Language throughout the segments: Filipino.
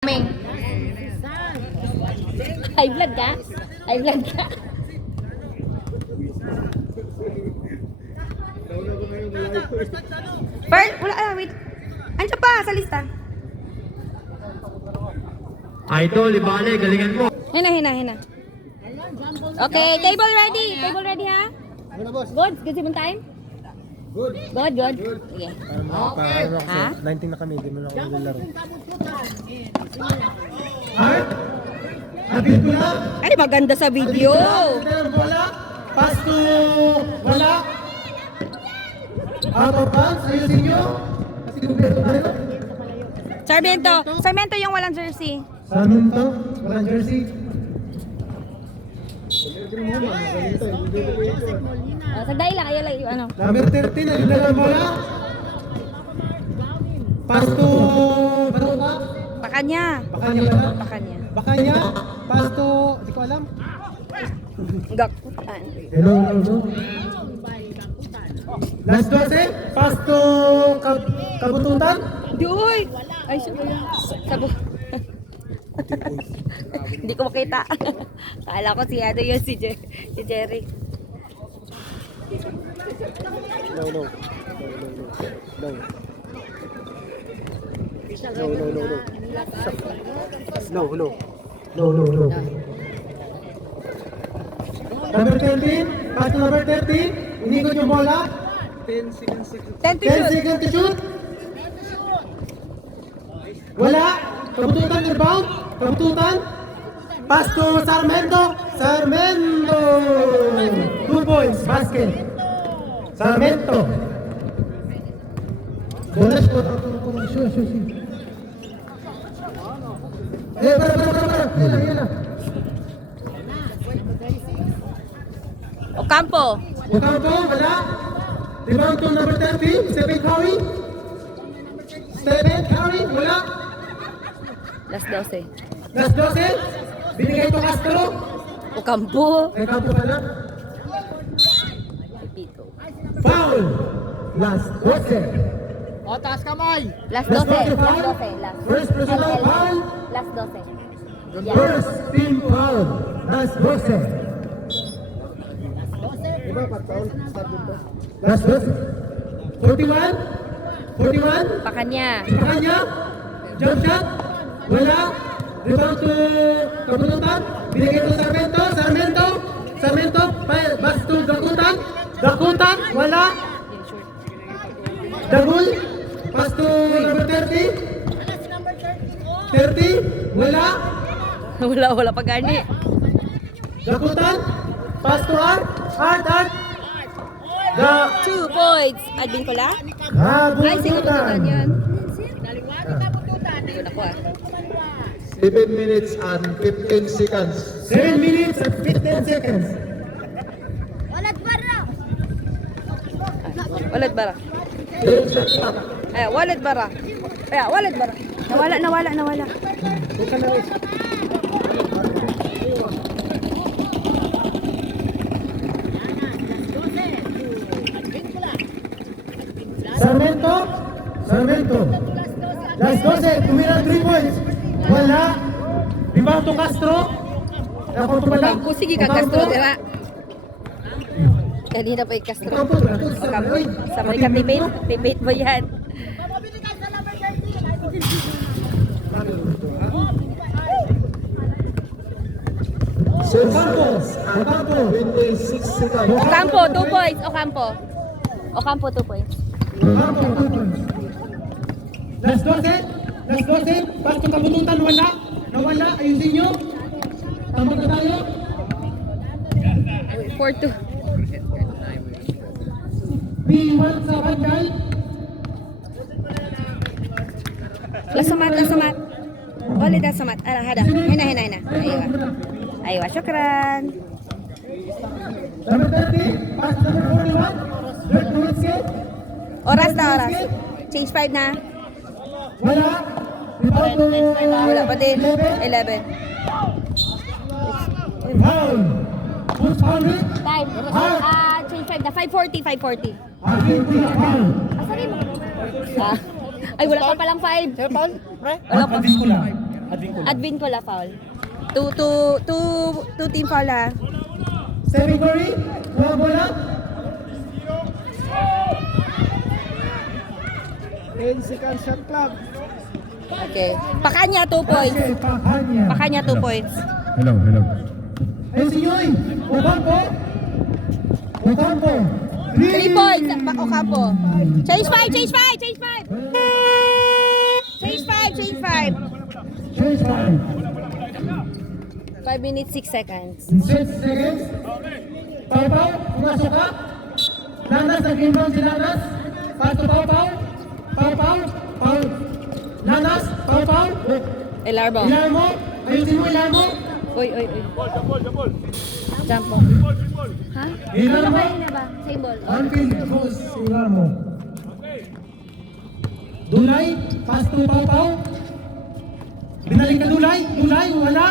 Ming. High blood ka? High blood ka? Pearl, wala, wait. Andiyan pa sa lista. Idol, ibale, galingan mo. Hina. Okay, table ready. Table ready ha? Good? Good si time? Good. Sige. Ha? 19 na kami, hindi mo na ako nilaro. Ay, maganda sa video. Wala. Pasto. Wala. Out of bounds. Ayusin nyo. Kasi kumpleto tayo. Sarmiento yung walang jersey. Sarmiento. Walang jersey. Sagday lang, ayaw lang yung ano. Number 13. Nagdagan bola. Pasto. Bato ba? Pakanya. Bakanya ba na? Pakanya. Bakanya. Pasto. Hindi ko alam. Gakutan. Hello. Last 12. Pasto. Kabututan. Di, uy! Ay, sabo. Hindi ko makita. Kala ko si ano yun, si Jerry. No. Number 13, pass to number 13. Inikot yung bola. 10 seconds to shoot. Wala. Kabututan, rebound. Kabututan. Pass to Sarmiento. 2 points, basket. Sarmiento. Bola shot. Para. Yala. Ocampo. Wala. Rebound to number 13, Stephen Curry. Wala. Last 12. Last 12, binigay to Castro. Ocampo. May kampo ka na. Foul. Last 12. O, taas kamay. Last Last 12. 12 foul. First personal foul. Last 12. First team foul. Last 12. Last 12. 41. Pakanya. Pakanya. Jump shot. Wala. Rebound to Kabututan. Binigay to Sarmiento. Pass to Dakutan. Wala. Dagul. Pass to number 30. 30. Wala. Wala pa gani. Dakutan. Pass to Art. 2 points. Admin ko la? Ay, sinututan yan. Hindi ko nakuha. 7 minutes and 15 seconds. 7 minutes and 15 seconds. Walad bara. Ay, walad bara. Nawala. Sarmiento. Last 12, tumira 3 points. Wala. Rebound to Castro. Ako pala. Sige ka, Castro, diba? Kanina pa yung Castro. Ocampo. Sama ka, teammate mo yan. Ocampo. 26 seconds. Ocampo, 2 points. Ocampo, 2 points. Last 12. Pass to Kabututan. Nawala. Ayusin nyo. Tambag na tayo. 4-2. B1 sa Bandai. Last sumat. Ulit ang sumat. Hada. Hina. Aywa, syukran. Number 30. Pass to number 41. Dirk Nowitzki. Oras. Change 5 na. Wala. Rebound to Wala pa din. 11. Foul. Who's foul it? Time. Change 5 na. 5:40. Again, foul. Sorry mo. Ay, wala pa palang 5. Foul? Wala pa. Ko na. Advin ko la foul. Two team foul ha. Stephen Curry, kuha bola. 10 seconds shot clock. Okay. Pakanya 2 points. Pakanya. Pakanya 2 points. Hello. Eh, si Yoy. Ocampo. 3 points. Ocampo. Change 5. Change 5 minutes 6 seconds. 6 seconds. Pau, pumasok ka. Nanas, nag-inbound si Nanas. Pass to Pau. Nanas, Pau. Elarbo. Ilarmo. Ayusin mo, Ilarmo. Uy. Jump mo. Ha? Ilarmo. Ano ba? Same ball. Unfield goes si Ilarmo. Dulay, pass to Pau. Binalik ka Dulay, wala.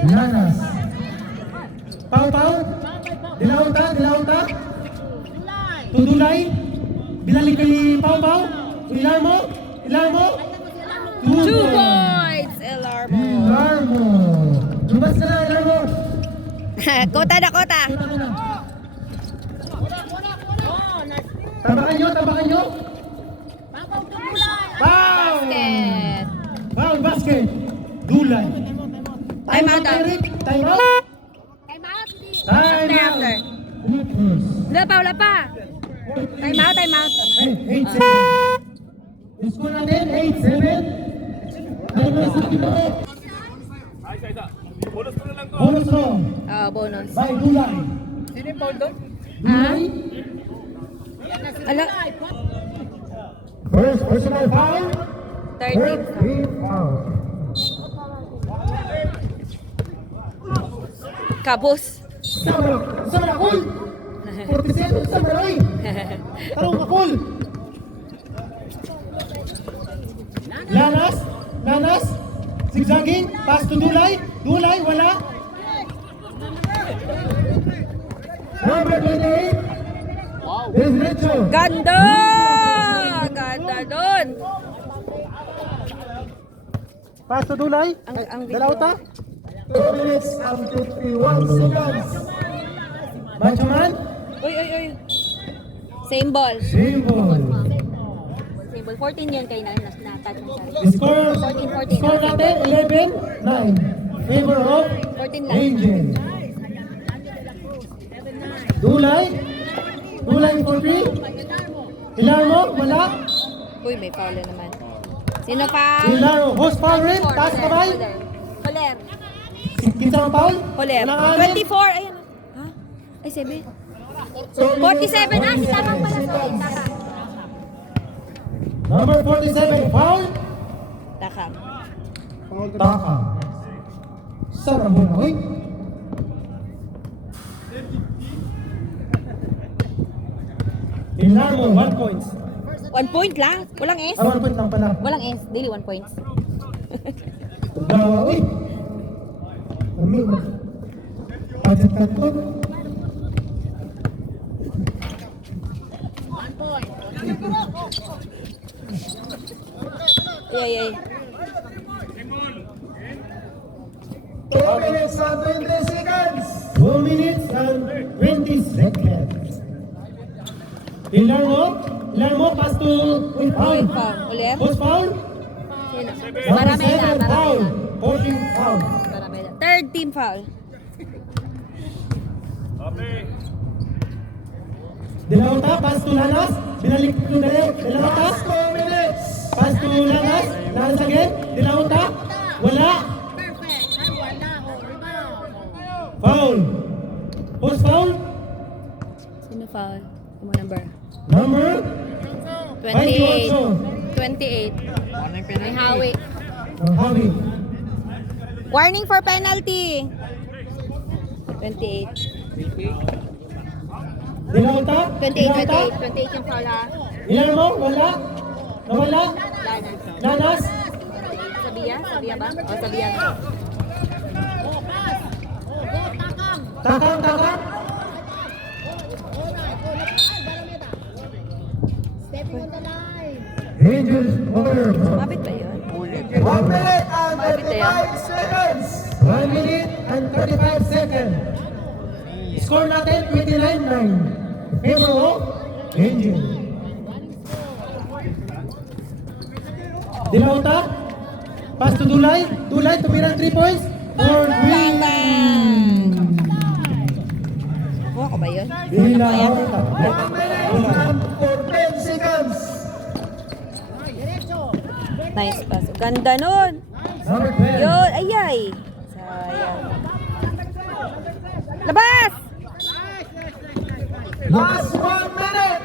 Nanas. Pau. Dilauta. Tudulay. Binalik kay Pau. Ilarmo. 2 points. Elarbo. Ilarmo. Lumabas ka na, Ilarmo. Kota. Tabakan nyo. Basket. Foul basket. Dulay. Time out. Time out. After. Wala pa. Time out. 8-7. Score natin, 8-7. Ano ba sa akin mo? Bonus roll. Bonus. By Dulay. Dulay. Ala. First personal foul. Third team. Foul. Kabos. Sabarakol. 47 Sabaray. Tarong kakol. Lanas. Zigzagging. Pass to Dulay. Wala. Number 28. Desrecho. Ganda dun. Pass to Dulay. Ang Dalauta. 2 minutes and 51 seconds. Machoman. Uy. Same ball. Same ball. 14 yun kay na-touch mo siya. Score 14. Score natin 11-9. Favor of 14 lang. Angel. Dulay for 3. Ilarmo, wala. Uy, may foul na naman. Sino foul? Ilarmo, host foul rin. Taas kamay. Holer. Kinsang foul. Holer. Walang anim. 24. Ayan. Ha? Ay, 7. 47. Ah, tamang pala. Sorry. Taka. Number 47, foul. Taka. Taka. Sarang bola, oy. Ilarmo, 1 point. 1 point lang. Walang S. 1 point lang pala. Walang S. Daily 1 points. Dawa, oy. Umi. Pasit ka to. Ay. 2 minutes and 20 seconds. 2 minutes and 20 seconds. Ilarmo, pass to foul. Foul. Holer. Post foul. Sino? Number Maramela. 7, foul. 14 foul. Third team foul. Dilauta, pass to Lanas. Binalik to Dilauta. 2 minutes. Pass to Lanas. Lanas again. Dilauta. Wala. Foul. Post foul. Sino foul? Ano number? Number 28. 28. 28. May hawi. Hawi. Warning for penalty. 28. Dilauta. 28 yung foul ha. Ilarmo. Wala. Nawala. Lanas. Lanas. Sabiya ba? O, sabiya. Takang. Angels order. Mabit ba yun? 1 minute and Mabit na yan. 35 seconds. 1 minute and 35 seconds. Score natin 29-9. Favor of Angel. Dilauta. Pass to Dulay. Dulay tumira 3 points. For Bang, bang! Kuha ko ba yun? Dilauta. 1 minute and 14 seconds. Nice pass. Ganda nun. Number 12. Yun, ayay. Sayang. Labas! Last 1 minute.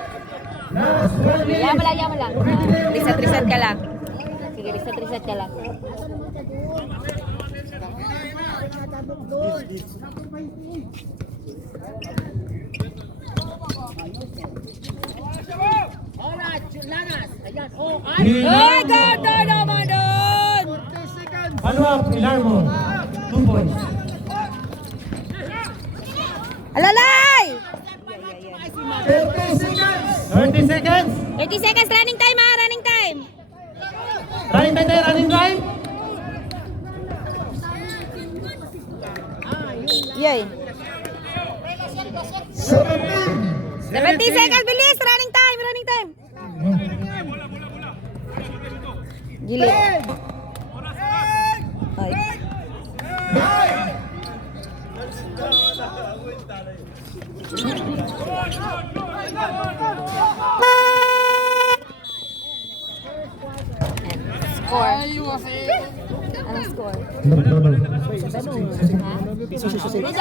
Last 1 minute. Yaman lang. Reset ka lang. Sige, reset ka lang. Ay, ganda naman doon! Follow up, Ilarmo. 2 points. Alalay! 30 seconds. 30 seconds. 30 seconds, running time ha, running time! Running time tayo, running time. Yay! 17. 70 seconds, bilis! Running time! Gili. Ay. 9. Score. Anong score? Ha? Hindi,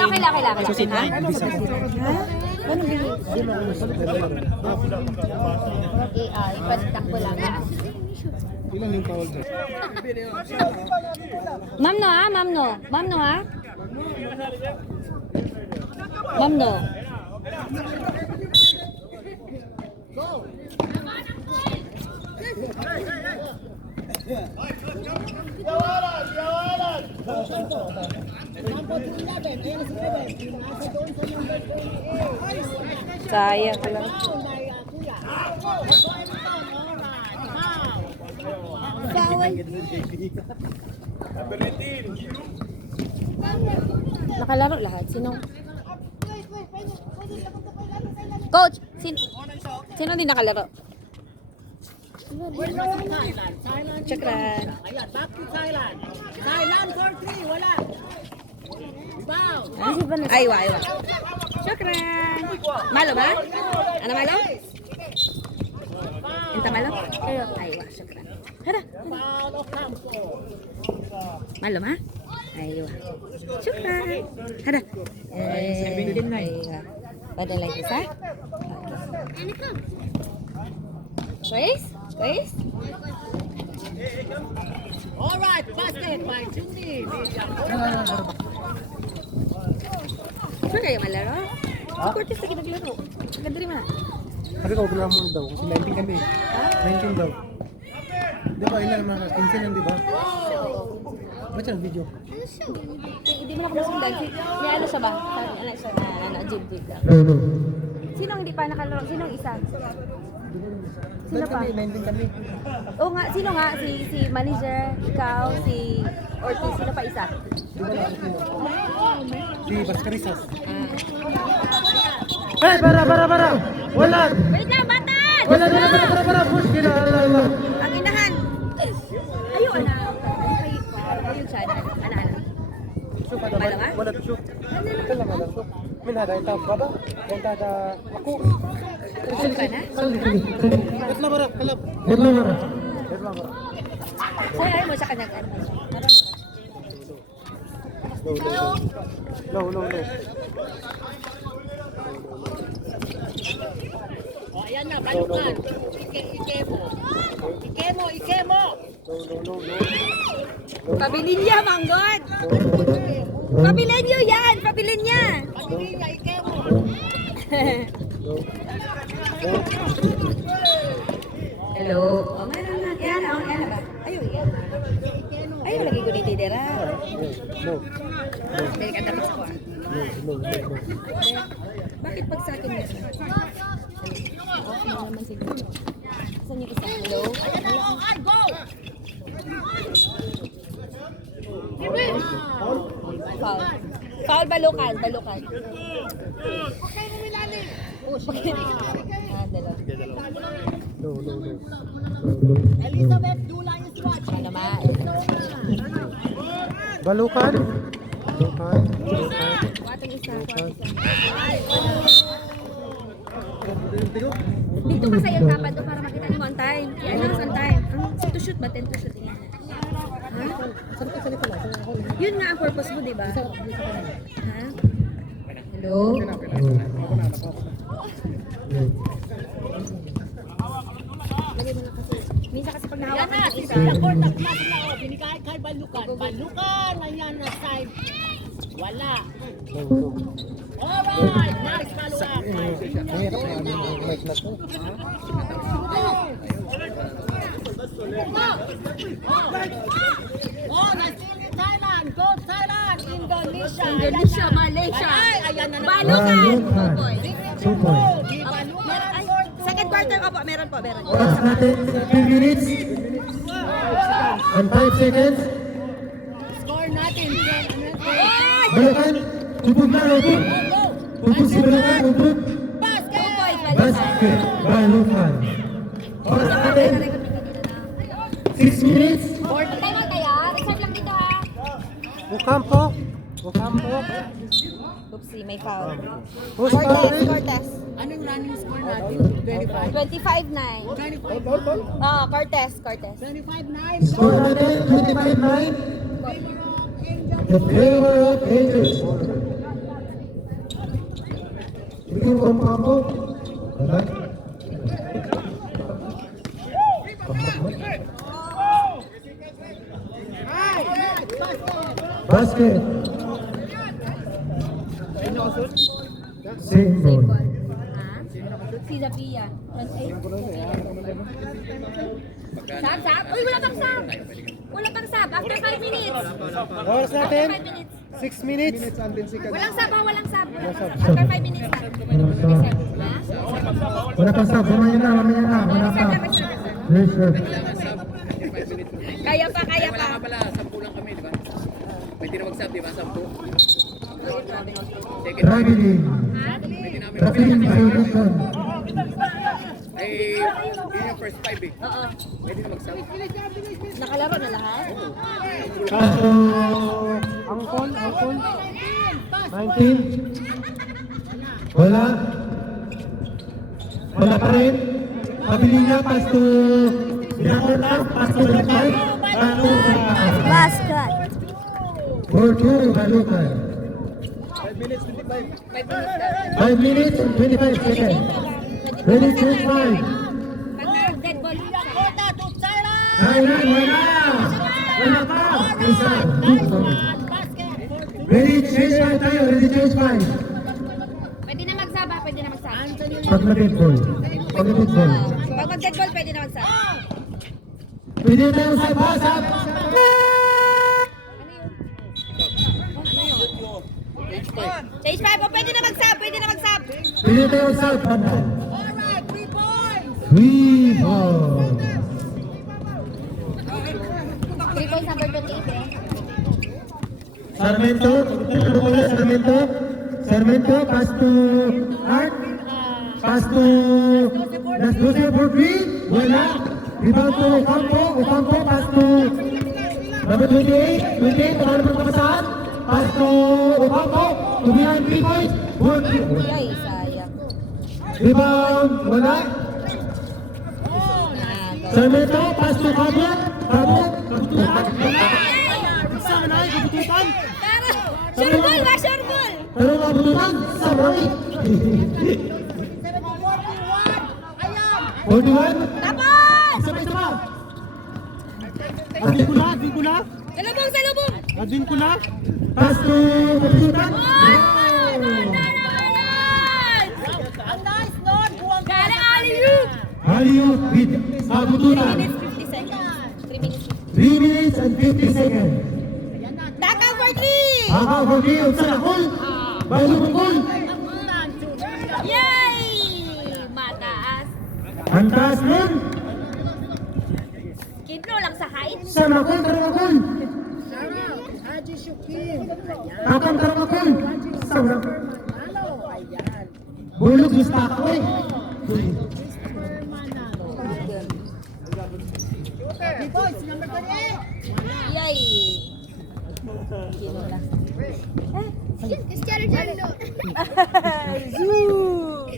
okay lang. Ha? Anong bilis? Ipatak ko lang. Ilan yung foul mo? Ma'am no ha? Ma'am no. Sayang pala. Nakalaro lahat. Sino? Coach, sino din nakalaro? Chakran. Ayan, back to Thailand. Thailand for 3, wala. Rebound. Aywa. Chakran. Malo ba? Ano malo? Inta malo? Aywa, chakran. Hara. Foul of Campo. Malo ma? Aywa. Chakran. Hara. Aywa. Pada lagi sa? Grace? Alright, basket by Jungni. Sure kayo malaro? Ang Curtis na naglaro. Ganda rin man. Sabi ko, wala mo daw. Kasi 19 kami. 19 daw. Di ba, ilan mga 15 lang, di ba? Ba't siya video? Hindi mo na ako masundan. May ano siya ba? Ano siya na jib-jib lang. No. Sino ang hindi pa nakalaro? Sino ang isa? Sino pa? 19 kami. Oo nga, sino nga? Si manager, ikaw, si Ortiz. Sino pa isa? Di ba na sino? Si Bascarisas. Hey, para. Wala. Wait lang, batan! Para. Push kita. Ang inahan. Ayaw, ana. Ayaw siya. Ana. Shoot ka daw. Malo nga? Wala to shoot. Ito lang wala shoot. Minada ita baba. Kontada ako. Saan ka na? Ito lang bara. Kalap. Ito para. Ito lang bara. Saan ayaw mo sa kanya? Low. O, ayan na, balikan. Ikemo. Low. Pabilin niya, Manggod! Pabilin niyo yan! Pabilin niya! Pagilinya, Ikemo. Hello? O, meron na. Yan ba? Ayaw, lagi ko dito dira. Low. Dahil ka dapat sa kuha. Low. Bakit pag sa akin mo? Okay naman siguro. Nasaan yung isa? Hello? Ayan na, oh, ay, go! Foul. Foul, balukan. Balukan. Ah, dalawa. Low, low, low. Elizabeth Dula is watching. Ano naman? Balukan. Balukan. Watang isa. Dito ka sa'yo dapat to para makita mo on time. Ano on time? Ang to shoot ba? 10 to shoot. Ha? Yun nga ang purpose mo, di ba? Ha? Hello? Lagay mo na kasi. Minsan kasi pag Yan nahawakan na, ng si isa. Sila Court, nag-class na, oh, binigay kay Balukan. Balukan, ayan na side. Wala. Low, low. Alright, nice follow-up. Mahirap na yung mic na to. Oh, na-steal in Thailand. Go Thailand, Indonesia. Indonesia, Malaysia. Ay, ayan na. Balukan! 2 points. 2 points. Di Balukan. Ay, second quarter ko po. Meron po, meron. Oras natin, 2 minutes and 5 seconds. Score natin. Balukan, tupog na, tupog. Tupog si Balukan, tupog. 2 points. Basket, Balukan. Oras natin, 6 minutes. Tama kaya? Reserve lang dito ha. Ocampo. Ocampo. Oopsie, may foul. Who's Cortez, fouling? Cortez. Anong running score natin? 25. 25-9. 25. Oh, Cortez, Cortez. 25-9. Score natin, 25-9. The flavor of ages. Bigyan ko ang pampo. Alright. Basket. Same ball. Ha? Si Zapia. Sab, sab. Uy, wala pang sab. Wala pang sab. After 5 minutes. Oras natin, 5 minutes. 6 minutes. Walang sab ha, walang sab. sab. After 5 minutes ha. Ha? Wala pa sab. Mamaya na. Wala pa. Reserve. Kaya pa, kaya pa. Wala pala, 10 lang kami, di ba? Pwede na mag-sub, di ba? 10. Second, Traveling. Ha? Traveling violation. ay, yun yung first 5 eh. Oo. Pwede na mag-sub. Nakalaro na lahat? Kaso, Angkol, angkol. 19. Wala. Wala pa rin. Pabiling pass to Binakota, pass to Balukan. Basket. For 2, Balukan. 5 minutes and 25 seconds. Ready to 5. Pag dead ball. Kota to Thailand. Wala. Wala pa. Isa. Basket. Ready, change 5 tayo. Ready, change 5. Pwede na magsaba, pwede na magsaba. Paglapit ball. Paglapit ball. Pag mag-dead ball, pwede na magsaba. Pwede tayo sa basap. Change 5, o pwede na magsab, pwede na magsab. Pwede tayo sa banda. Alright, 3 points. 3 balls. 3 points number 28 eh. Sarmento, ano ko na Sarmento? Sarmento, pass to Art. Pass to Las Lucia for 3. Wala. Rebound to Ocampo, pass to number 28. 28, wala naman kapasahan. Pass to Ocampo, to behind 3 points. Ay, sayang. Rebound, wala. Sarmento, pass to Cabot. Saan na, kabututan? Sure ball ba? Sure ball! Pero kabututan, sa marami. 41. Tapos! Isa pa. Adin ko na. Salubong, salubong! Adin ko na. Pass to kabututan. Ay! Ganda naman yan! Ang nice noon. Buwang Gala alley-oop! Aliyo with 3 kabututan. minutes 50 seconds. 3 minutes 3 minutes and 50 seconds. Takaw for 3! Ako, Jorge, unsa na goal? Bago mo goal. Yay! Mataas. Ang taas nun. Right? Sir Makul, tarong Makul. Sarah, Haji Shukin. Ayan. Takam, tarong Makul. Sir Manalo. Ayan. Bulog, gusto ako eh. Christopher Manalo. Okay, boys, number 28. Yay! Kinula. Cristiano Ronaldo. Zoo!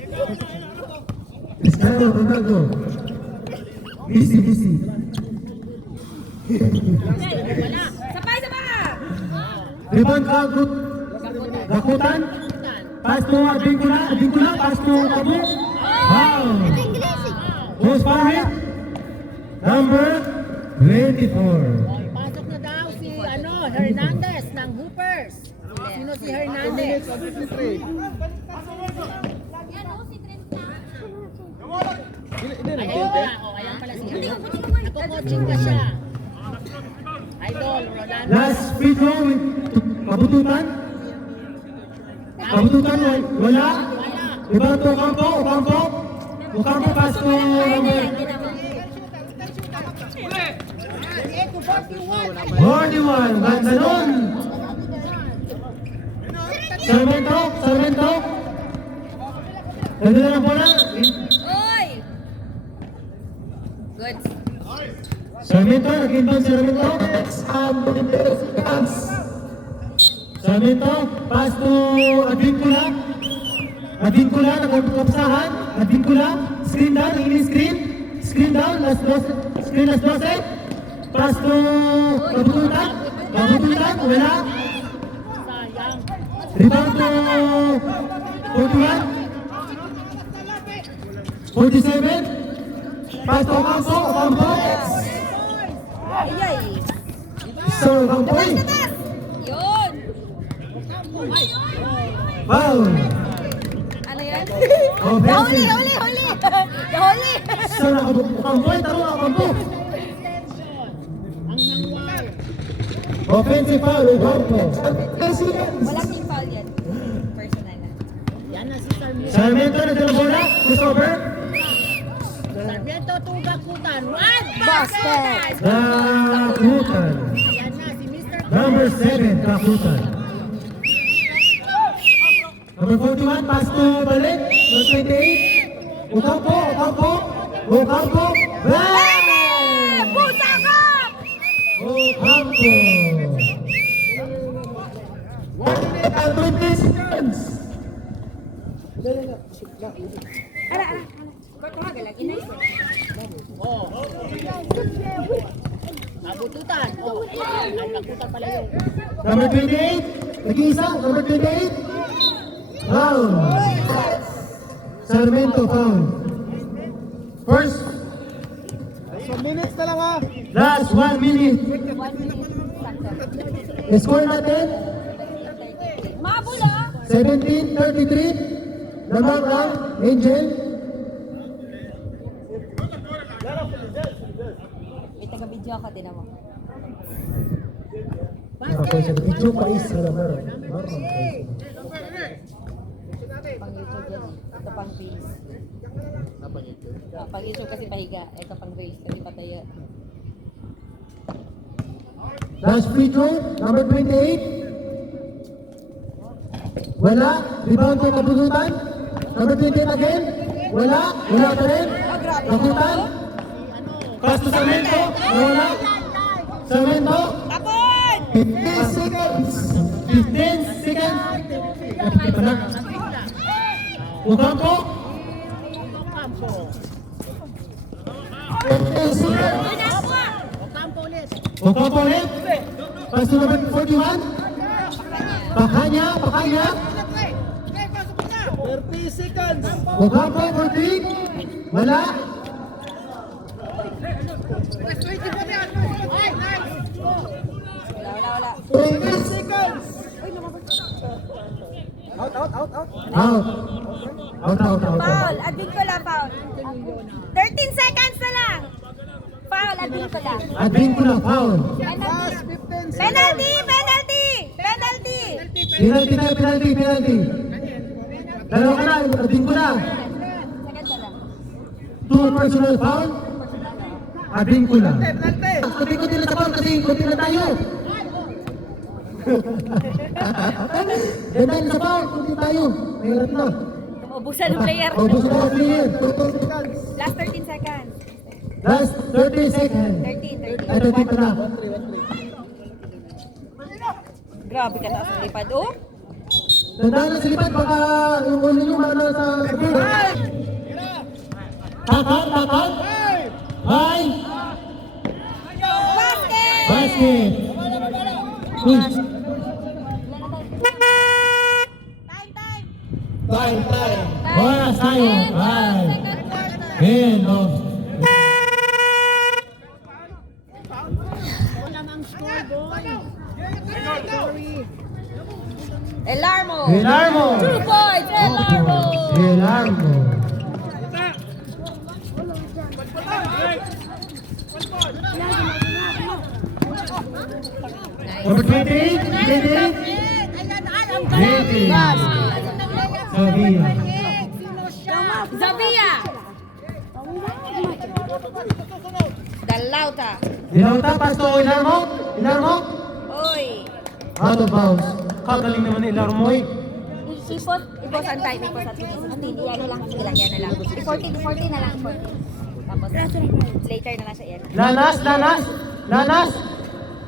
Cristiano Ronaldo. Busy, busy. Wala. Sabay, sabay! Rebound Kagut. Gakutan. Pass to Advincula. Pass to Kabu. Wow. Who's firing? Number 24. Pasok na daw si Hernandez ng Hoopers. Sino si Hernandez? Ayun pala. Ayan pala si Hernandez. Nako-coaching pa siya. Idol, Rolando. Last free throw with Kabututan. Kabututan, wala. Rebound to Ocampo. Ocampo pass to number 41. Ganda nun. Sarmiento. Ganda na ng bola. Oy! Good. Sarmiento, nag-inbound Sarmiento. Sarmiento, pass to Advincula. Nagkakapsahan. Advincula, screen down, screen down, last 12. Pass to Kabututan, wala. Sayang. Rebound to 41. 47. Pass to Ocampo. Ayay! So, Ocampo. Yun! Foul. Ano yan? Offensive. Huli! So, Ocampo, taro Ocampo. Ang nangwar. Offensive foul, Ocampo. Walang team foul yan. Personal na. Yan na si Sarmiento. Sarmiento na dala bola. Crossover. Sarmiento to Gakutan. One basket! Kakutan. Yan na si Mr. Number 7, Kakutan. Number 41, pass to balik. Number 28. Ocampo. Bang! Pusa ka! Ocampo. 1 minute and 20 seconds. Ara. Korto ka galang. Inay. Oh. Kabututan. Oh, ang Gakutan pala yun. Number 28. Nag-iisa. Number 28. Foul. Sarmiento foul. First. Last 1 minute. 1 minute. Score natin. Mabula! 17-33. Lamang ang Angel. May taga-video ako, tinan mo. Ako sa video pa isa na meron. Pang YouTube yan. Ito pang face. Pang YouTube kasi pahiga. Ito pang face kasi pataya. Last free throw, number 28. Wala. Rebound to Kabututan. Number 28 again. Wala pa rin. Kabututan. Pass to Sarmiento. Wala. Sarmiento. Tapon! 15 seconds. 15 seconds. Nakikita pa na. Ocampo. Ocampo. 15 seconds. Ocampo ulit. Ocampo ulit. Pass to number 41. Pakanya. 30 seconds. Ocampo for 3. Wala. Wala. 20 seconds. Out. Foul! Advincula foul. 13 seconds na lang! Foul, Advincula. Advincula foul. Penalty! Penalty. Dalawa ka na, Advincula. Second na lang. 2 personal foul. Advincula. Penalty. Kunti-kunti na sa foul kasi kunti na tayo. Ganda na sa foul, kunti tayo. Mahirap na. Ubusan ng player. Ubus na ang player. Last 13 seconds. Last 30 seconds. 13. Ay, 30 pa na. Grabe ka taas ang lipad, oh. Tandaan na silipad, baka yung ulo nyo maano sa sabi. Takat. Ay! Basket! Basket! Uy! Time. Wala tayo! Ay! End of... Elarmo! Elarmo! 2 points! Elarmo! Elarmo! Number 20! 20! Sabia! Zavia! Dalauta! Dilauta, pasto, Ilarmo! Ilarmo! Oy! Out of bounds. Kagaling naman ni Ilarmo eh. Ipos on time, ipos at least. Ano lang, sige lang, yan na lang. 40 na lang, 40. Tapos, later na lang siya yan. Lanas!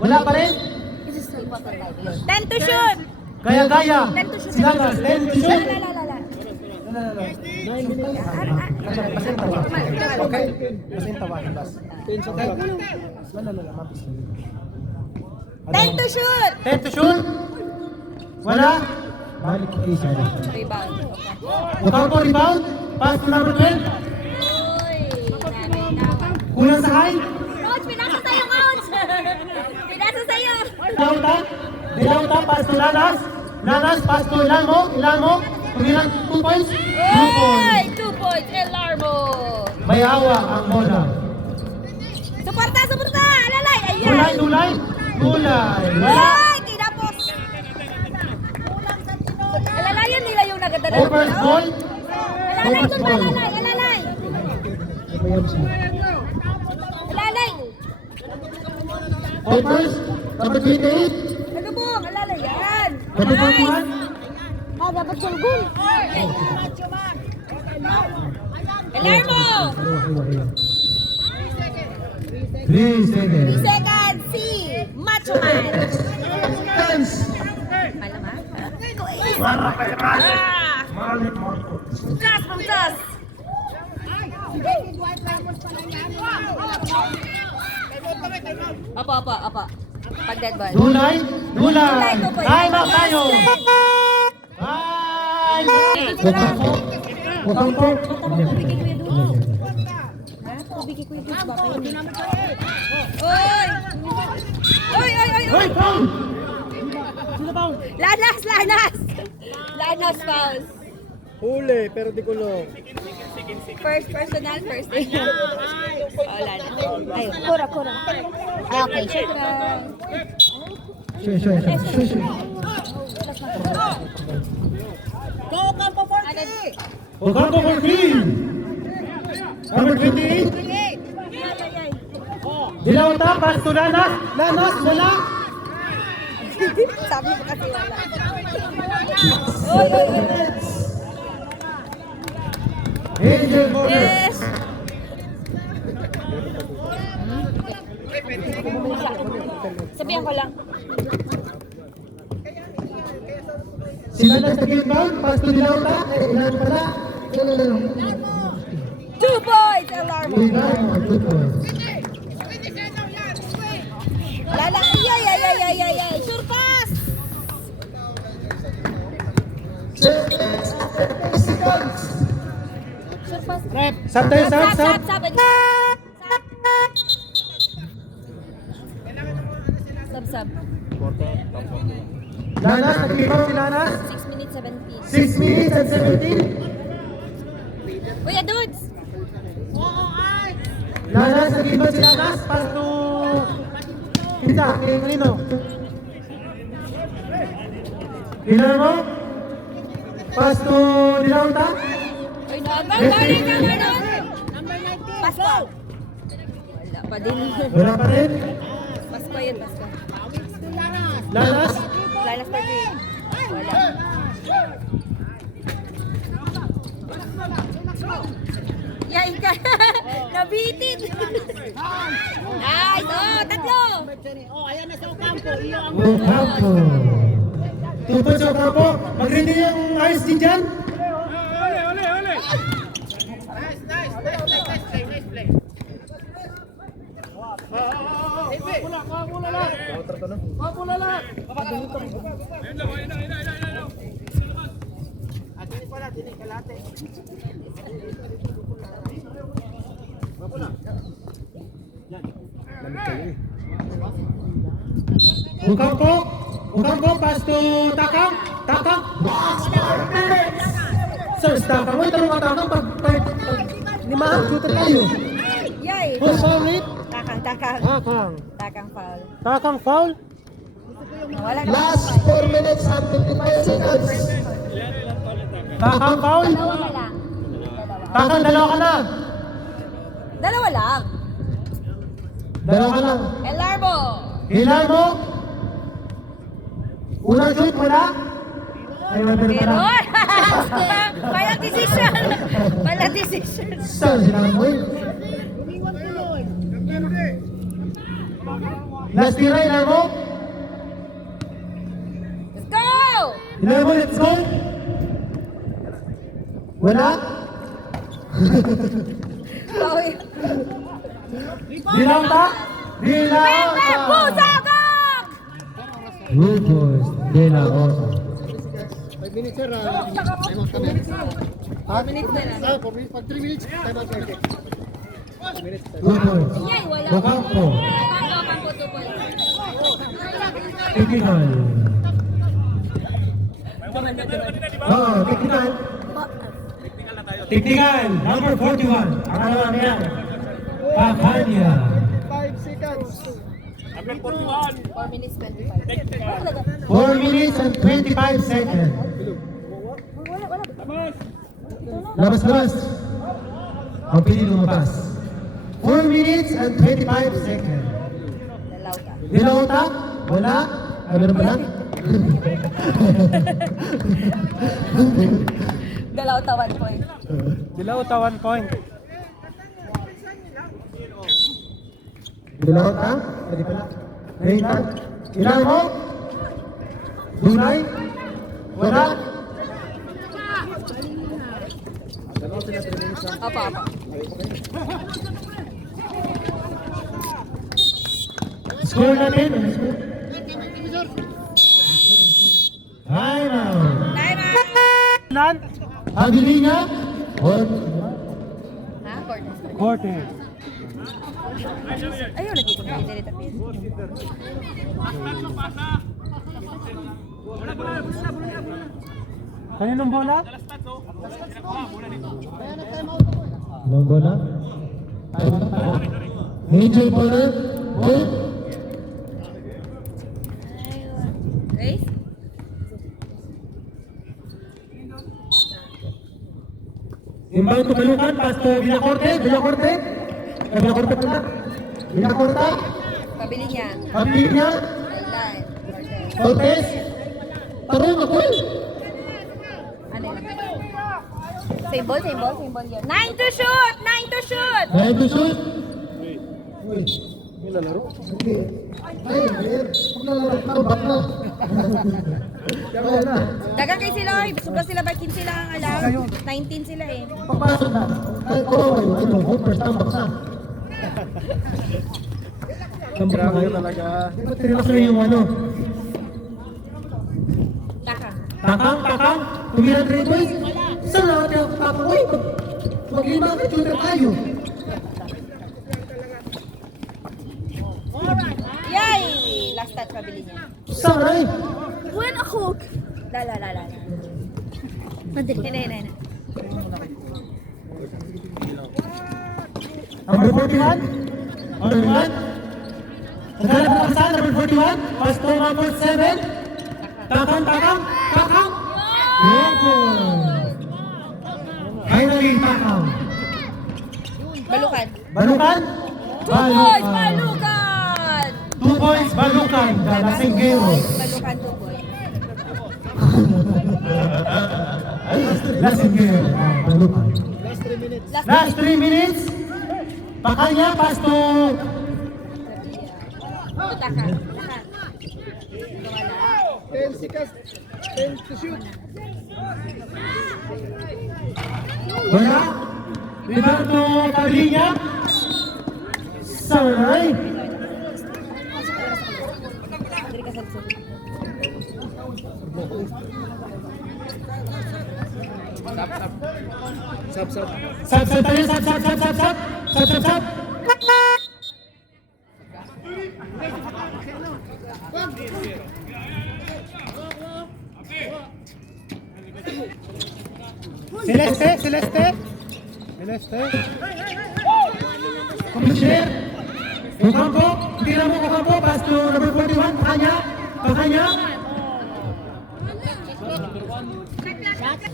Wala pa rin? Ipos on time. 10 to shoot! Gaya! 10 to shoot. Si Lanas, 10 to shoot! Ten to shoot! 10 to shoot! Wala? Balik ko isa. Rebound. Ocampo rebound. Pass to number 12. Uy! Namin. Kulang sa height. Coach, pinasa sa'yo, coach! Pinasa sa'yo! Dilauta, pass to Lanas. Lanas, pass to Ilarmo. Tumilang 2 points. 2 points. Uy! 2 points, Elarmo! May awa ang bola. Suporta! Alalay! Ayan! Tulay. Uy! Kinapos! Alalayan nila yung nagdadala. First ball. Alalay doon ba? Alalay! Alalay! First, number 28. Ano bong? Alalay yan! Number 41. Dapat sulgol! Elarmo! 3 seconds. 3 seconds, si Macho Man! Alam ha? Das! Apa. Pag dead ball. Dulay. Time Time out tayo. Ocampo. Hoy, foul. Lanas fouls. Huli, pero di kulong. First personal, first day. Lanas. Ayun, kura. Okay, shukran. Sure. Go, Campo 40! Ocampo for 3. Number 28. Dilauta, pass to Lanas. Wala. Sabi mo kasi wala. Oy. Angel Border. Yes! Sabihan ko lang. Sila na sa inbound, pass to Dilauta. Ilan pala? 2 points, Elarmo. 2 points. Lala, ay. Sure pass! Sure pass. Sab tayo, sab. Sub. Lanas, nag-inbound si Lanas. 6 minutes 17. 6 minutes and 17. Kuya Dudes! Lanas, nag-inbound si Lanas. Pass to... Pinsa, kay Marino. Ilarmo. Pass to Dilauta. Uy, no. Number 19. Pass ko. Wala. Wala pa din. Wala pa rin. Pasko yun, Pasko. Lalas. Lalas pa din. Wala. Yain ka. Nabitin. Ay, tatlo. Oh, ayan na sa Ocampo. Iyo ang Ocampo. 2 points sa Ocampo. Mag-ready yung RSG dyan. Ocampo. Ocampo, pass to Takang. Takang. Sir, Takang. Wait, tanong ka Takang. Pag limahan, shooter tayo. Yay. Oh, sorry. Takang. Takang. Takang foul. Takang foul. Wala na. Last 4 minutes and 55 seconds. Takang foul. Dalawa na lang. Takang, dalawa ka na. Dalawa lang. Dalawa ka na. El Larbo. Hilar mo. Unang shoot mo na. Ay, wala pa Pero, na. walang decision. Walang decision. Saan sila mo eh? Last tira, hilar mo. Let's go! Hilar mo, let's go. Wala. Bawi. Bilang ta. Bilang Pepe ta. Pusagog! Lugos de la Rosa. 5 minutes sir. Time out kami. 4 minutes na lang. 3 minutes. Time out kami. Lugos. Yay, wala. Ocampo. Ocampo 2 points. Technical. Technical. Technical. Number 41. Ang ano niya? Pacania. 5 seconds. 4 minutes 25. 4 minutes and 25 seconds. Labas. Ang pili lumabas. 4 minutes and 25 seconds. Dalaw ka. Dilaw ta? Wala? Ano na pala? Dalaw ta 1 point. Dilaw ta 1 point. Dilaw ta? Pwede pala. Ngayon ta? Ilan mo? Dunay? Wala? Apa. Score natin. Time out. Time out! Nan? Abilinya? Ha? Cortes. Cortez. Ayaw, lagi ko na hindi tapin. Kaninong bola? Anong bola? Major bola? Goal? Race? Inbound to Balukan, pass to Villacorte. Villacorte pala. Villacorte. Pabili niya. Pabili niya. Line. Cortes. Cortez. Tarong ako eh. Ano yun? Same ball yun. 9 to shoot! 9 to shoot! Dahil to shoot. Uy, may lalaro. Hindi. Ay, pag nalalaro ka, back na. Kaya na. Dagang kay sila, sobra sila ba 15 sila ang alam? 19 sila eh. Papasok na. Ay, first time baksa. Grabe talaga. Di ba tirilas na yung ano? Taka. Takang. Tumira 3 points. Saan na natin ako tapos? Uy, maglima ka, shooter tayo. Yay! Last touch pabili niya. Saan ay? When a hook. La. Madali. Na. Number 41? Number 1? Naghanap ng kasal, number 41? Pass to number 7? Takang! Very good! Finally, Takang! Balukan. Balukan? points, Balukan! 2 points, Balukan, the Lasinggero. Balukan, 2 points. Lasinggero, Balukan. Last 3 minutes. Last 3 minutes. Pakanya, pass to Tutaka. 10 seconds. 10 to shoot. wala. Rebound to Padilla. Saray. Dari ka sa Sub. Sab tayo, sab. Celeste. Commissioner. Ocampo, tira mo Ocampo, pass to number 41, Pakanya.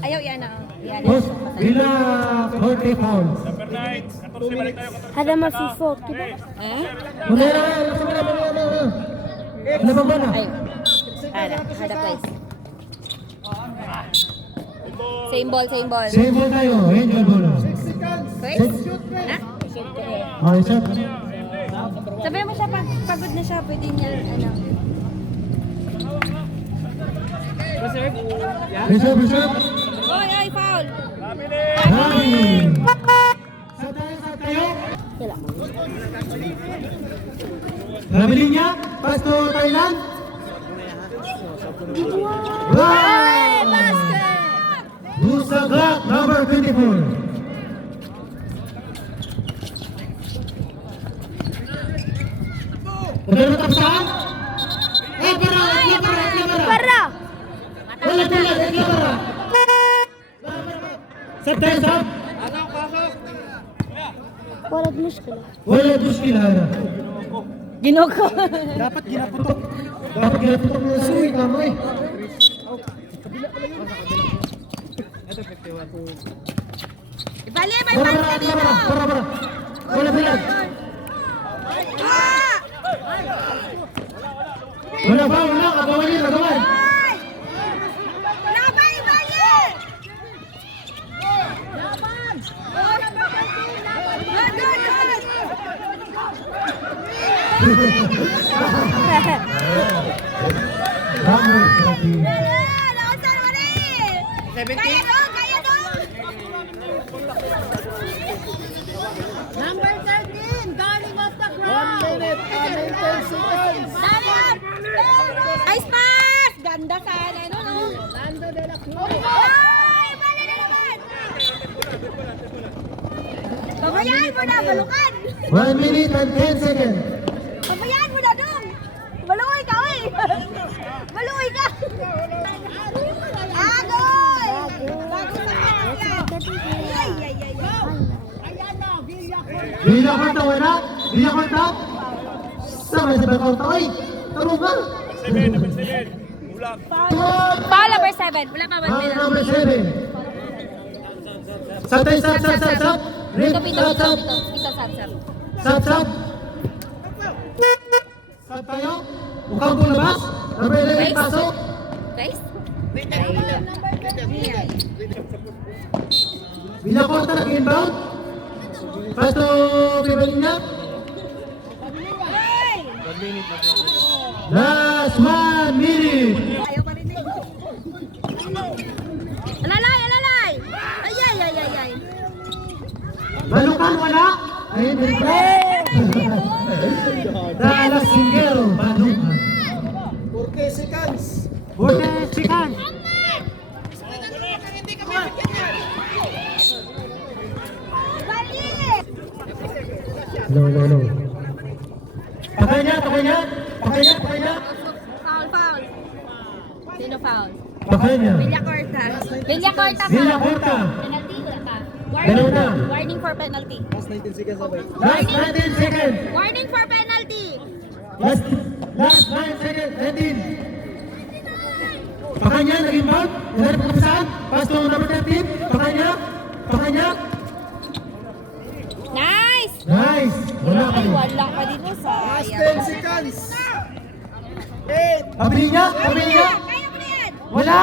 Ayaw, yan na. Yan. Boss, Villa 40 pounds. Ada mafifok, diba? Munera, ano ba ba na? Ayaw. Hada place. Same ball. Same ball tayo, angel ball. 6 seconds. First? Shoot, man. Ha? Okay, sir. Sabi mo siya, pagod na siya, pwede niya, ano. Reserve. Oy, foul! Hey! Sab tayo. Wala. Rabilinya, pass to Thailand. Wow! Busagak, number 24. Udah tetap saan? Para! Wala. Sab tayo, sab. Wala muskila. Wala muskil hara. Ginoko. Dapat ginaputok. Dapat ginaputok mo sa suwi, kamay. Ibali, may Para. fans ka dito! Wala bilag. Ah! Wala. Agawan. Ay! Laban, Ibali! Laban! Lakasan mo rin! Kaya dong! Number 13, darling of the 1 crowd. minute and 19 seconds. Dapat! Nice pass! Ganda sana, no? Lando de la Cruz. Ay! Bali na naman! Pabayaan mo na, Balukan! 1 minute and 10 seconds. Pabayaan mo na, dong! Baluoy ka, oy! Baluoy ka! Agoy! Bago sa kanila! Ay! Ayan na, Villa Bila konta, wala. Sama sa bakal tayo. Taro ba? Foul number 7. Wala pa, 1 Foul minute. number 7. Sab. Red, Pito, sab. sab. Sab. Sab tayo. Mukhang bulabas. Number 11 pasok. Face? Bila konta, nag-inbound. Pass to Pibalinya. Last 1 minute. Ayaw pa rin eh. Alalay! Ay! Balukan, wala. Ayun, din pa. Dalas Singgero, Balukan. 40 seconds. 40 seconds. No. Pakanya. Foul. Sino foul? Pakanya. Villacorta. Villa Corta. Penalty, wala pa. Dalawa na. Warning for penalty. Last 19 seconds away. Last 19 seconds. Warning for penalty. Last 9 seconds. 19. Pakanya, nag-inbound. Naghanap ka saan? Pass to number 13. Pakanya. Nice! Nice. Wala ka wala ka dito sa... Last 10 seconds. 8. Pabili niya, pabili niya. Kaya mo na yan! Wala.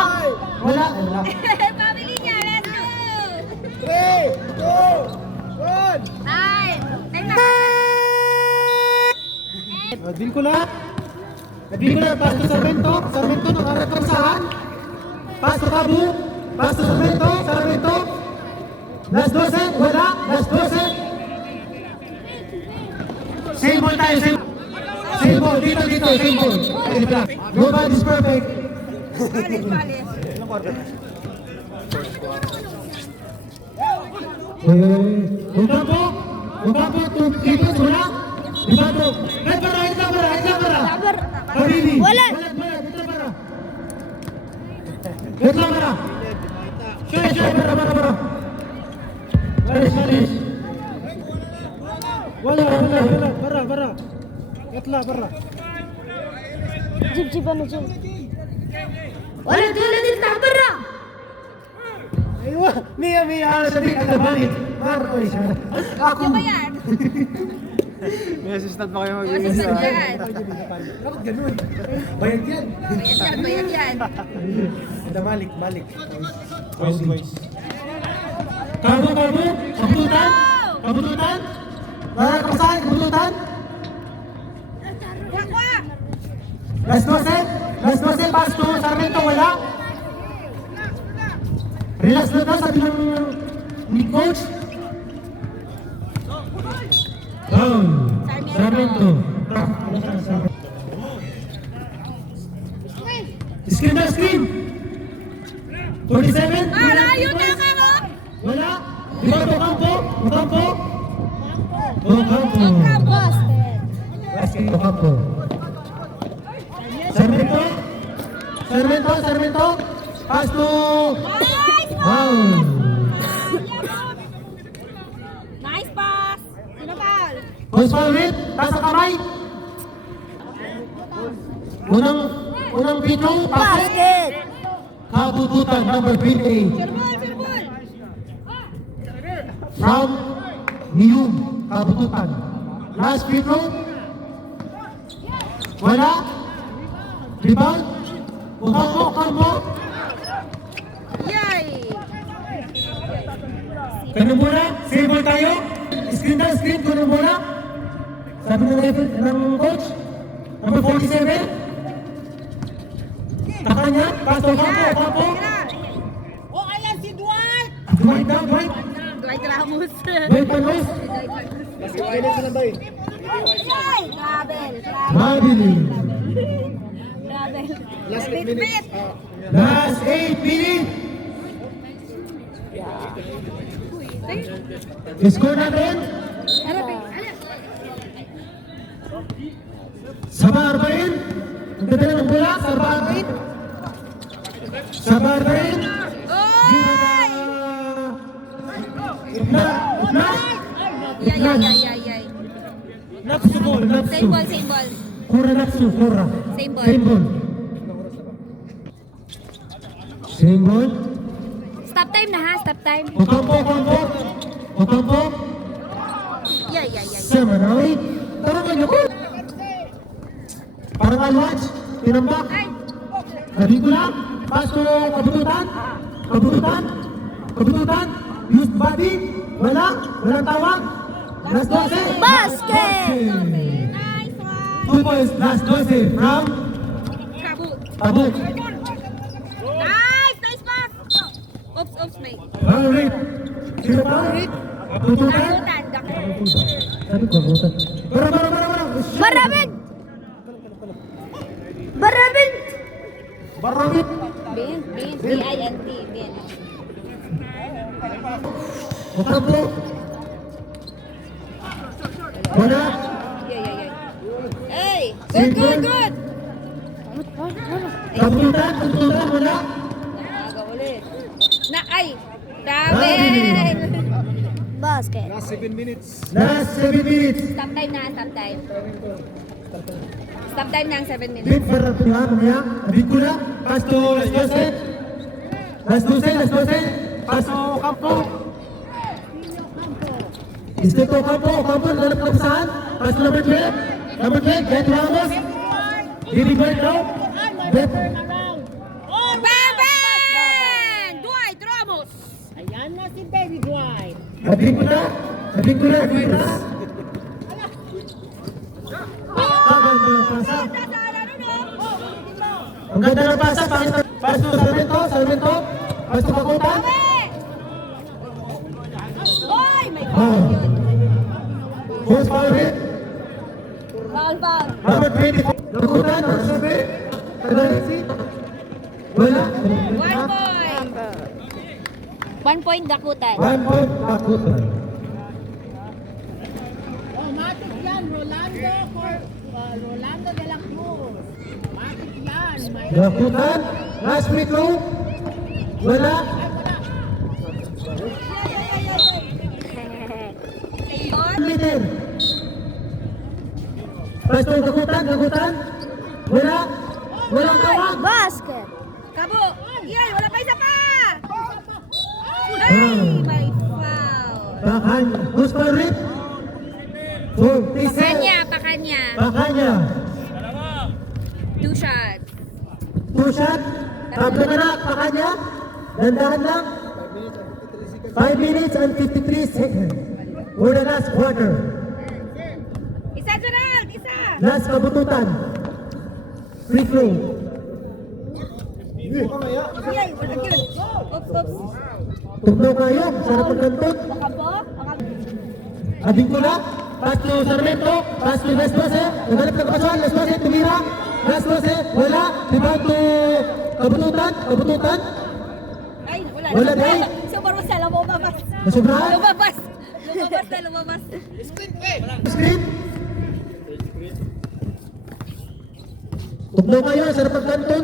Wala. Wala. Pamili niya, let's go! 3, 2, 1. Time! Time na! Vincula. Vincula, pass to Sarmiento. Sarmiento, nakaretrasahan. Pass to Cabu. Pass to Sarmiento. Sarmiento. Last 12. Wala. Last 12. Same ball tayo. Same ball. Dito. Same ball. Nobody's perfect. Palis, palis. Ukampo, to Kitos, wala. Ibato. Para. Pabili. Wala. Para. Share, para. Malis. Wala. Para. Yatla, para. Jib, ano, Jib? Wala din tabara. Aywa, Mia, sabi ka balik. Marco siya. Ako. Ano ba yan? May assistant pa kayo Assistant yan. Bakit ganun? Bayad yan. Bayad yan. Ada balik. Voice. Kabu. Kabututan. Kabututan. Kabututan. Last 12, pass to Sarmiento, wala. Relax na daw, sabi ng ni coach. Down. Sarmiento. Screen. 47. Layo na ka mo! Wala. Ibato Campo. Ocampo. Basket Ocampo. Sarmiento. Pass to... Nice pass! Sino pal? Post forward. Taas ang kamay. Unang pitong Basket. Kabututan, number 28. Serbol! From Niyum, Kabututan. Last free throw. Wala. Rebound. Ocampo. Yay! Kanong muna, save ball tayo. Screen, kanong muna. Sabi ng coach, number 47. Takanya, pass to Ocampo. Oh, ayan si Dwight! Dwight. Dwight Ramos. Dwight Panos. Last 2 minutes na ba eh? Grabe. Mabili. Last 8 minutes. Last 8 minutes. Score natin. Sabar pa rin. Ang ganda ng bola. Sabar pa rin. Yay. Napsu ball. Same ball. Kura napsu. Same ball. Same ball. Stop time na ha, stop time. Ocampo. Yay. Samanawi. Tarangan niyo ko. Parang alwatch. Tinambak. Ay! Sabi ko lang. Pass to Kabututan. Used body. Walang tawag. Last 12. Basket. Nice one! 2 points. Last 12 from Kabu. Tabuk. Nice pass! Oops, mate. Alright. Sino pa? Kabututan. Sabi ko, Kabututan. Para. Barabit. Bint. B-I-N-T. Bint. Ocampo. Wala. Yay. Hey! Good! Kabututan. Wala. Aga ulit. Tabel! Basket. Last 7 minutes. Last 7 minutes. Stop time na, stop time. Stop time na ang 7 minutes. Bit para mamaya. Vincula. Pass to Last 12. Pass to Ocampo. Step to Ocampo, naghanap ng saan? Pass to number 12. Number 12, get Ramos. Giving right now. Get. Turn around. Oh, Beben! Dwight Ramos! ayan na si David White. Abing ko na. Abing ko na. Maganda ng pasa. Ang ganda ng pasa. Pass to Sarmiento. Pass to Kakutan. Oy! May Oh. Who's foul hit? foul. Number 24. Kakutan. Sabi. Wala. 1 point Dakutan. 1 point Kakutan. Oh, matik yan. Rolando de la Cruz. Matik yan. May Kakutan. Last free throw. Wala. Meter. Pass to Kakutan. Wala. Walang tawag. Basket! Kabo! Yan! Wala pa isa pa! Ay! May foul! Bakan. Who's foul hit? 47. Pakanya. Pakanya. 2 shots. 2 shot. Tablo na lang. Pakanya. Dandahan lang. 5 minutes and 53 seconds. For the last quarter. Isa, Gerald! Isa! Last kabututan. Free throw. Yay! Wala yun! Oops! Tugnaw kayo. Sarap ang kanton. Kabo? Abing ko na. Pass to Sarmiento. Pass to Las 12. Naghanap ng pasyon. Las 12. Tumira. Las 12. Wala. Rebound to kabututan. Ay! Wala Wala din. Super sa lumabas! Nasubrahan. Lumabas! Screen. Tugnaw kayo. Sarap ang kanton.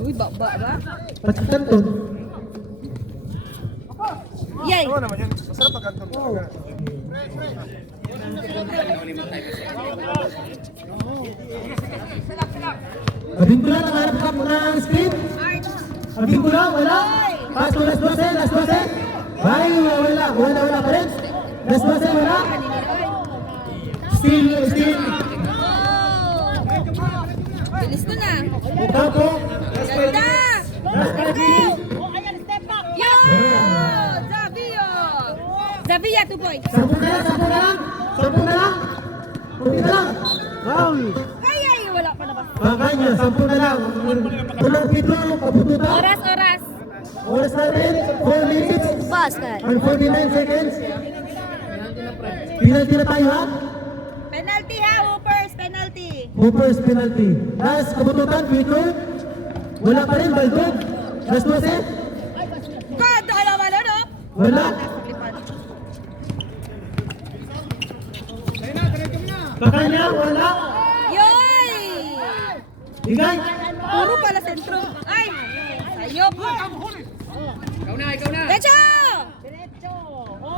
Uy, ba? Pass to kanton. Yay! Oo naman yun. Masarap ang kanton talaga. Abing ko na. Naghanap ka ng screen. Abing ko na. Wala. Pass to Las 12. Ay, wala pa rin. Las 12, wala. Still. Bilis to na! Ocampo. Ganda! Last 5 minutes. oh, ayan, step back. Yo! Zavia 2 points! 10 na lang. Kunti na lang. Foul. Ay! Wala pa na ba? Makanya, 10 na lang. Walang pitro, kabututan. Oras! Oras natin, 4 minutes Basket! and 49 seconds. Penalty na tayo, ha? Penalty ha! Hoopers! Penalty! Hoopers penalty. Last kabututan, pitro. Wala pa rin, Baldog. Last 12. God! Nakalaman na, no? Wala. Makanya, wala. Yoy! Higay. Puro pala sentro. Ay! Sayop! Ikaw na! Derecho! Diretso.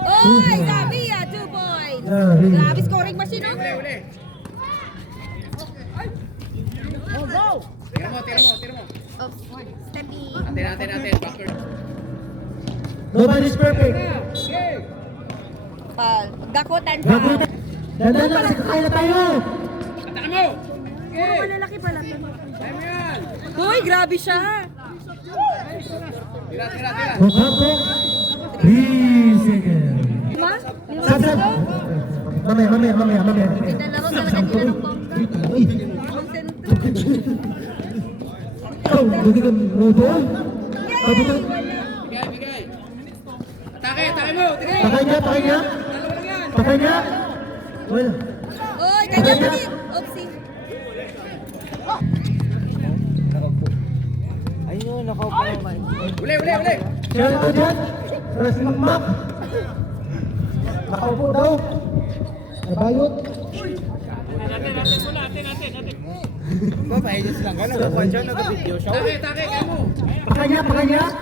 Oy! Zavia 2 points! Zavia. Grabe scoring machine, no? Uli! Oh, go. Tira mo! Steppy! Atin! Backward! Nobody's perfect. Pal. Dakutan pa. Kabututan. Dandan lang, sakay na tayo. Atakan mo! Puro malalaki pala to. Kaya mo yan! Hoy! Grabe siya! Tira! Ocampo. 3 seconds. Ma? Sab. Mamaya. Pinalaro talaga nila ng bomba. Uy. Oh, buti ka mo doon. Kabututan. Bigay! Atake mo! Tigay! Pakay niya. Wala. Oy! Kanya mo din! Oopsie! Uli! Siya ito dyan. Para si Makmak. Nakaupo daw. Nabayot. Take! Kaya mo!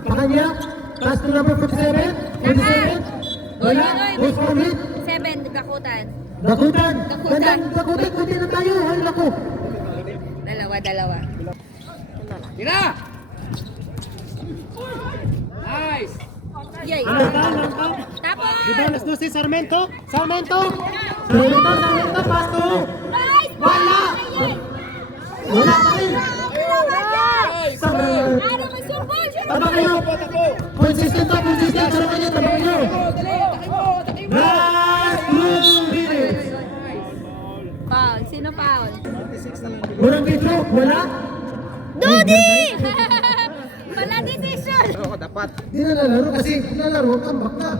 Pakanya. Pass to number 47. 47. Wala. Who's from it? 7, Dakutan. Dakutan. Kunti na tayo. Ay, naku. Dalawa. Tira! Nice! Yay! Ano Tapos! Rebound, alas 12, Sarmiento. Sarmiento, pass to. Nice! Wala. Wala pa rin. Ano may surbol? Tama kayo. Consistent to, consistent. Tama kayo, tama kayo. Last 2 minutes. Foul. Sino foul? Walang video, wala. Dodi! Wala decision! Oo, dapat. Di na lalaro kasi lalaro, tambak na.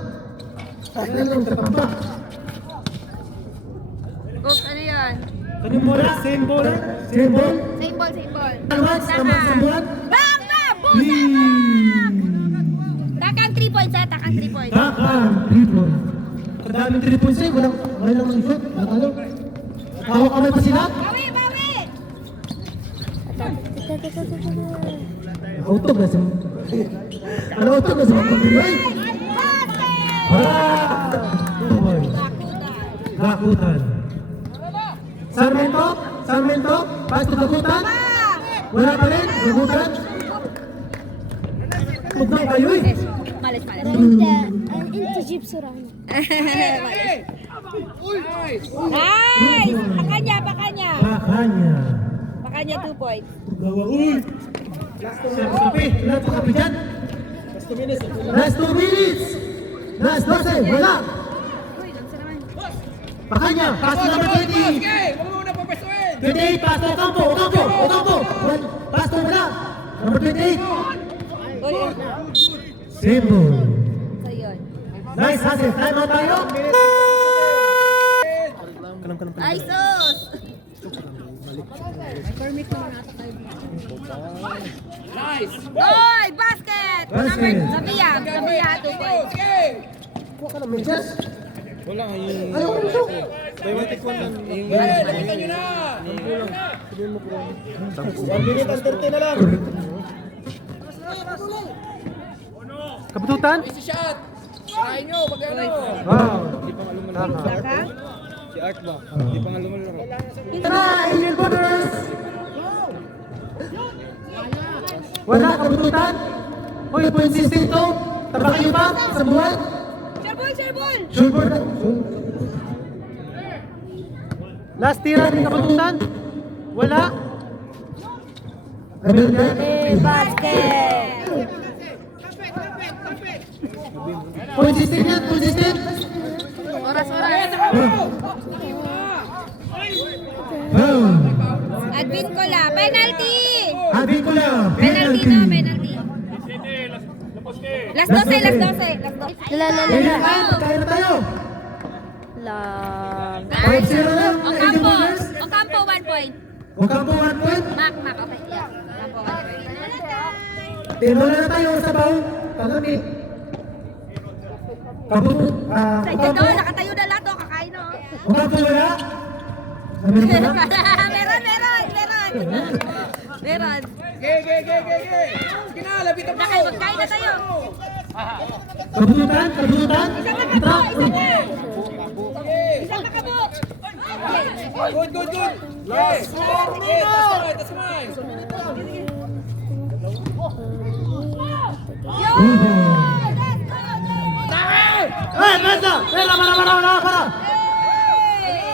Lalaro, tambak. Oops, ano yan? Anong bola? Same bola? Same ball. Same ball, same ball. Alwas, tama sa buwan. Bang! Bang! Busa! Takang 3 points ha, takang 3 points. Takang 3 points. Kadaming 3 points eh, walang ang shoot. Natalo. Hawak kamay pa sila. Bawi, bawi! Auto ba sa... Ano auto ba sa mga pagpilay? Gakutan. Sarmiento, pass to Gakutan. Wala pa rin, Gakutan. Huwag na kayo eh. Malis, malis. Into jeep surang. Nice! Pakanya, pakanya. Bakanya. Pakanya 2 points. Gawa, uy! Kapi, wala pa kapi dyan. Last 2 minutes. Last 12, wala. Uy, lang sa naman. Pakanya, pass to number 20. Okay, huwag mo na papesuin. 28, pass to Ocampo. Pass to wala. Number 28. Uy, Simple. so yun. Nice hustle. Time out tayo. Ay, sus! Nice. Oy, basket! Basket. Sabiya, 2 points. Medyas. Wala nga yung... Ayaw ko nito. Biotic one lang. Balikan nyo na. Kabututan? Easy shot. Try nyo, pag ano. Wow. Saka? Si Art ba? Hindi pa nga lumalaro. Tara, Alien Brothers. Wala, kabututan. Uy, point system to. Tabakin nyo ba sa buwan? Sherbol, sherbol! Sure board. Last tira ni kabututan? Wala. American. Basket! Point system yan, point system. Oras, oras. Wow. Advin ko la. Penalty! Habi ko lang. Penalty no, penalty. Last 12, last 12. La la la Kaya la. na, kaya na tayo. Lang. Point zero lang. Ocampo, Ocampo 1 point. Ocampo 1 point. Mac, okay. Yeah. Ocampo 1 point. Tinola na tayo sa baon. Tangan eh. Kabuto. Sa ito, Ocampo. nakatayo na lahat to, kakain no. Ocampo wala. Meron ba na? Meron. Meron. Ge. Sige na, lapitan mo. Nakay, magkain na tayo. Kabututan. Trap. Isang nakabo. Good. Yes. That's mine. Yo! Let's go! Eh, basta. Para.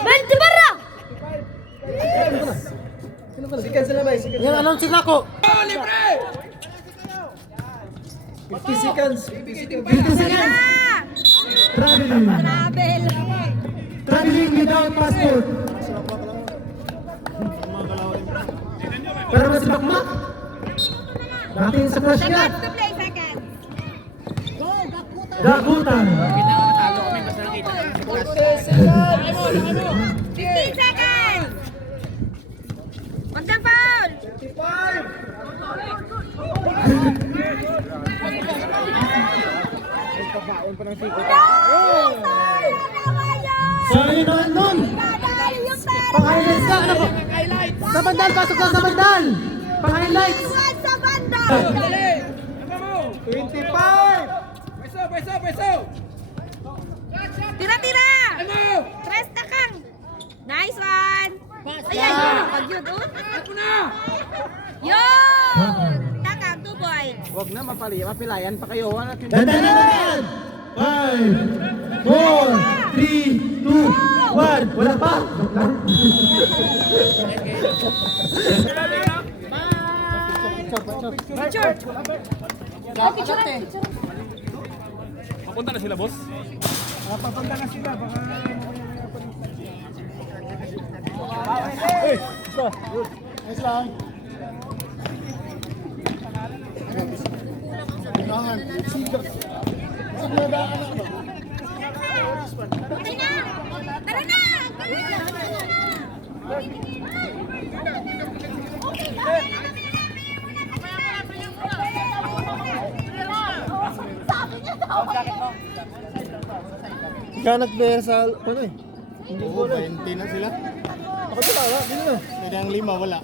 Bante bara! Yan, anong sila ko? Oh, libre! 50 seconds. 50 seconds. Ah! Traveling. Traveling without passport. Pero masibak mo. Natin sa crush niya. Seconds to play, seconds. Gakutan. 15 seconds. Wag kang foul. Sorry nun. Pang-highlights lang. Ano po? Sa bandal. Pasok lang sa bandal. Pang-highlights. Sa banda. Dali! Ano mo? 25! Peso! Tira. Ano? Tres na kang. Nice one. Ayan, pag yun, oh. Ako na! Yun! Takang, 2 points. Huwag na, mapilayan pa kayo. Wala Dandan. 4, 3, 2, 1. Wala pa. Joke lang. Papunta na sila, boss. Papunta na sila, baka... Nice lang. Kailangan. Sigap. Sigmadaan na ba? Tara na! Ikaw nag-player sa... Ano eh? Oo, 20 na sila. Ako sila, wala. Dito na. Pwede ang 5, wala.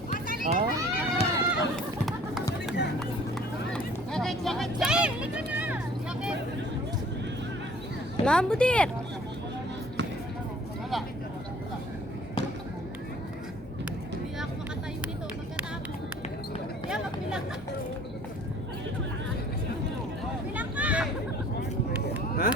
Mabutir! Hindi ako makatayo nito pagkatapos. Kaya magbilang ka. Bilang ka! Ha?